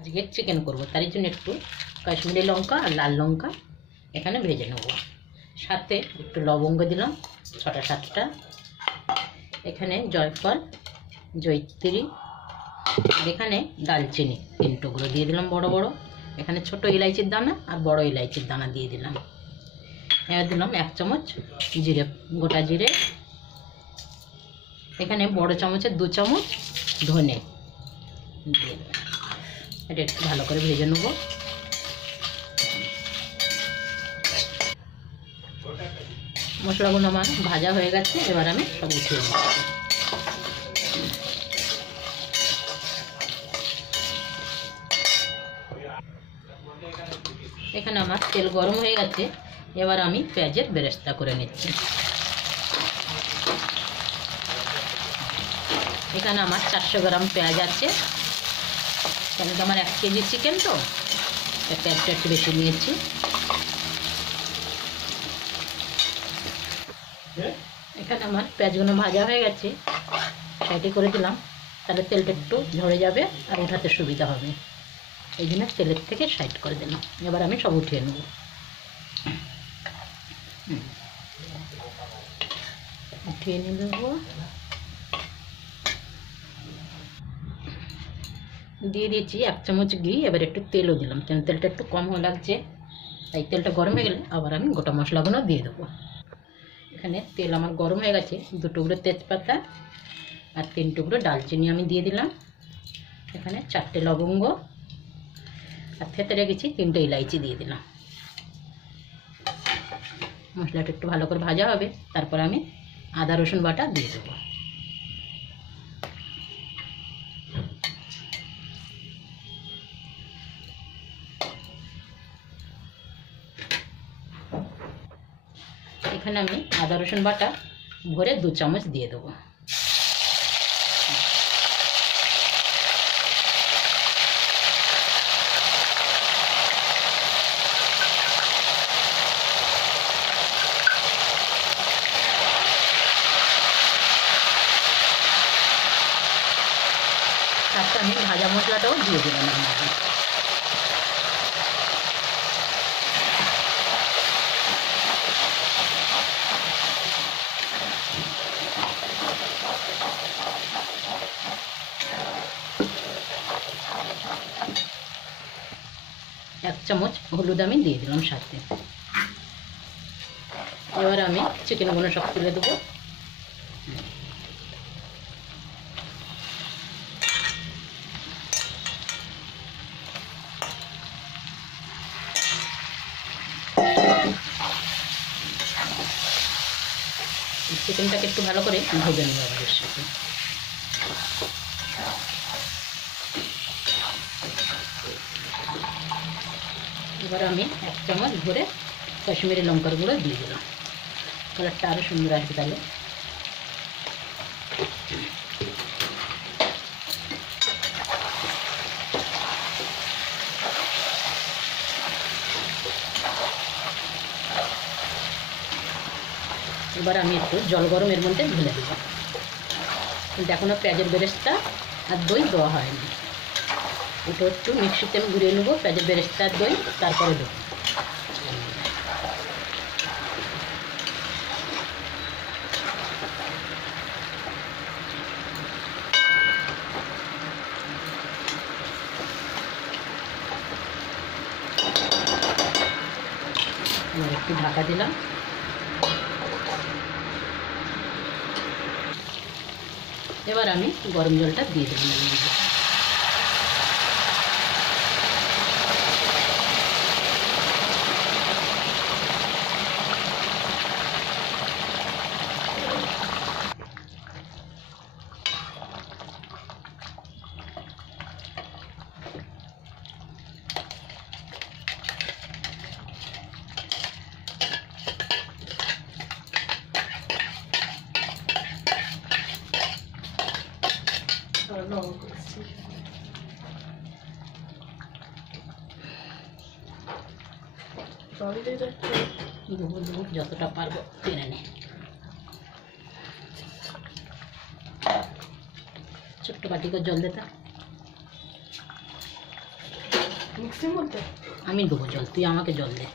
আজকে চিকেন করব, তার জন্য একটু কাশ্মীরি লঙ্কা আর লাল লঙ্কা এখানে ভেজে নেব। সাথে একটু লবঙ্গ দিলাম 6টা 7টা, এখানে জয়ফল, জয়িত্রী, এখানে দালচিনি 3 টুকরো দিয়ে দিলাম বড় বড়, এখানে ছোট ইলাইচির দানা আর বড় ইলাইচির দানা দিয়ে দিলাম। এবার দিলাম 1 চামচ জিরে, গোটা জিরে, এখানে বড় চামচের 2 চামচ ধনে দিয়ে দেবো। এটা একটু ভালো করে ভেজে নেব। মশলাগুলো আমার ভাজা হয়ে গেছে, এবার আমি সব উঠিয়ে নেব। এখানে আমার তেল গরম হয়ে গেছে, এবার আমি পেঁয়াজের বেরেস্তা করে নিচ্ছি। এখানে আমার 400 গ্রাম পেঁয়াজ আছে, কেন কি আমার 1 কেজি চিকেন তো পেঁয়াজটা একটু বেশি নিয়েছি। এখানে আমার পেঁয়াজগুলো ভাজা হয়ে গেছে, সাইডে করে দিলাম, তাহলে তেলটা একটু ঝরে যাবে আর ওঠাতে সুবিধা হবে, এই জন্য তেলের থেকে সাইড করে দিলাম। এবার আমি সব উঠিয়ে নেব। উঠিয়ে নেব, দিয়ে দিয়েছি 1 চামচ ঘি। এবার একটু তেলও দিলাম, কেন তেলটা একটু কম লাগছে, তাই তেলটা গরম হয়ে গেলে আবার আমি গোটা মশলাগুলো দিয়ে দেবো। এখানে তেল আমার গরম হয়ে গেছে, 2 টুকরো তেজপাতা আর 3 টুকরো ডালচিনি আমি দিয়ে দিলাম। এখানে 4টে লবঙ্গ আর থেতে রেখেছি 3টে ইলাইচি দিয়ে দিলাম। মশলাটা একটু ভালো করে ভাজা হবে, তারপর আমি আদা রসুন বাটা দিয়ে দেবো। এখানে আমি আদা রসুন বাটা ভরে 2 চামচ দিয়ে দেবো। সাথে আমি ভাজা মশলাটাও দিয়ে দিলাম। এক চামচ হলুদ আমি দিয়ে দিলাম সাথে। এবার আমি চিকেনগুলো সব তুলে দেবো। চিকেনটাকে একটু ভালো করে ভেজে নেবো এর সাথে। এবার আমি 1 চামচ ভরে কাশ্মীরি লঙ্কার গুঁড়ো দিয়ে দিলাম, কালারটা আরও সুন্দর আসবে। তাহলে এবার আমি একটু জল গরম এর মধ্যে ঢেলে দেবো, কিন্তু এখনও পেঁয়াজের বেরেস্তা আর দই দেওয়া হয়নি। ওটা একটু মিক্সিতে আমি ঘুরিয়ে নেবো, পেঁয়াজের বেরেস্তা আর দই তারপরে দেবো। একটু ঢাকা দিলাম। এবার আমি গরম জলটা দিয়ে দিলাম। যতটা পারবো টেনে নে। ছোট্ট বাটি করে জল দিতাম। মিক্সির মধ্যে আমি দেবো জল, তুই আমাকে জল দে।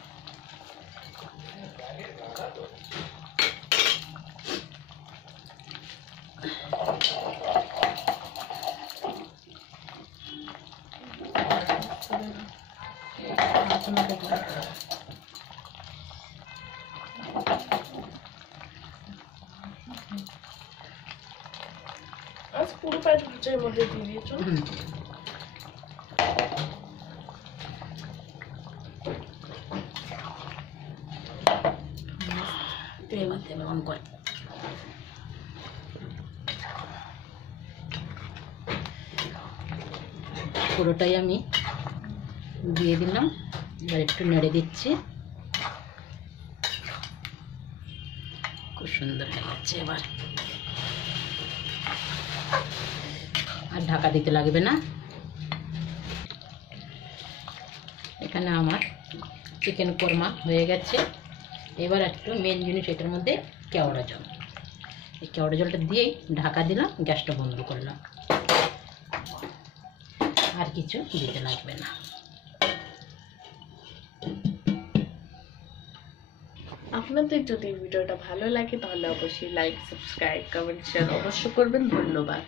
আজ পুরো প্যাট ভাজার মধ্যে দিয়ে দিয়েছো। অন কর। পুরোটাই আমি দিয়ে দিলাম, এবার একটু নেড়ে দিচ্ছি। খুব সুন্দর হয়ে যাচ্ছে। এবার আর ঢাকা দিতে লাগবে না। এখানে আমার চিকেন কোরমা হয়ে গেছে। এবার একটু মেন জিনিস এটার মধ্যে কেওড়া জল, এই কেওড়া জলটা দিয়েই ঢাকা দিলাম, গ্যাসটা বন্ধ করলাম, আর কিছু দিতে লাগবে না। আপনাদের যদি ভিডিওটা ভালো লাগে তাহলে অবশ্যই লাইক, সাবস্ক্রাইব, কমেন্ট, শেয়ার অবশ্যই করবেন। ধন্যবাদ।